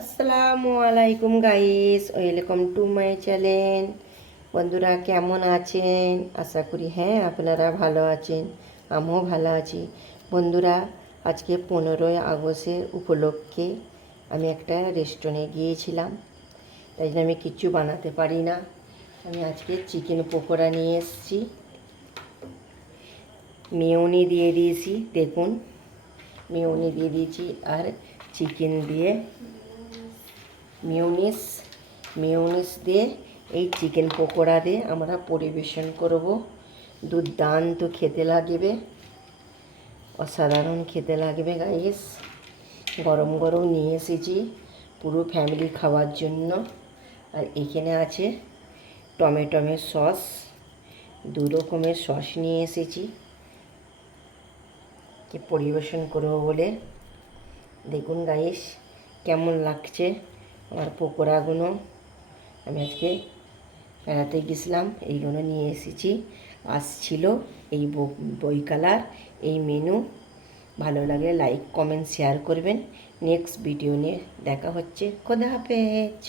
আসসালামু আলাইকুম guys, welcome to my channel. বন্ধুরা কেমন আছেন? আশা করি হ্যাঁ আপনারা ভালো আছেন, আমিও ভালো আছি। বন্ধুরা আজকে 15ই আগস্টের উপলক্ষে আমি একটা রেস্টুরেন্টে গিয়েছিলাম, তাই জন্য আমি কিচ্ছু বানাতে পারি না। আমি আজকে চিকেন পকোড়া নিয়ে এসেছি, মেয়োনি দিয়ে দিয়েছি, দেখুন মেয়োনি দিয়ে দিয়েছি আর চিকেন দিয়ে মেয়োনিজ দিয়ে এই চিকেন পকোড়া দিয়ে আমরা পরিবেশন করব। দুর্দান্ত খেতে লাগবে, অসাধারণ খেতে লাগবে গাইস। গরম গরম নিয়ে এসেছি পুরো ফ্যামিলি খাওয়ার জন্য। আর এখানে আছে টমেটোমের সস, দু রকমের সস নিয়ে এসেছি কি পরিবেশন করব বলে। দেখুন গাইস কেমন লাগছে আমার পকোড়াগুলো। আমি আজকে বেড়াতে গেছিলাম, এইগুলো নিয়ে এসেছি। আসছিল এই বই কালার, এই মেনু। ভালো লাগলে লাইক কমেন্ট শেয়ার করবেন। নেক্সট ভিডিও নিয়ে দেখা হচ্ছে। খোদা হাফেজ।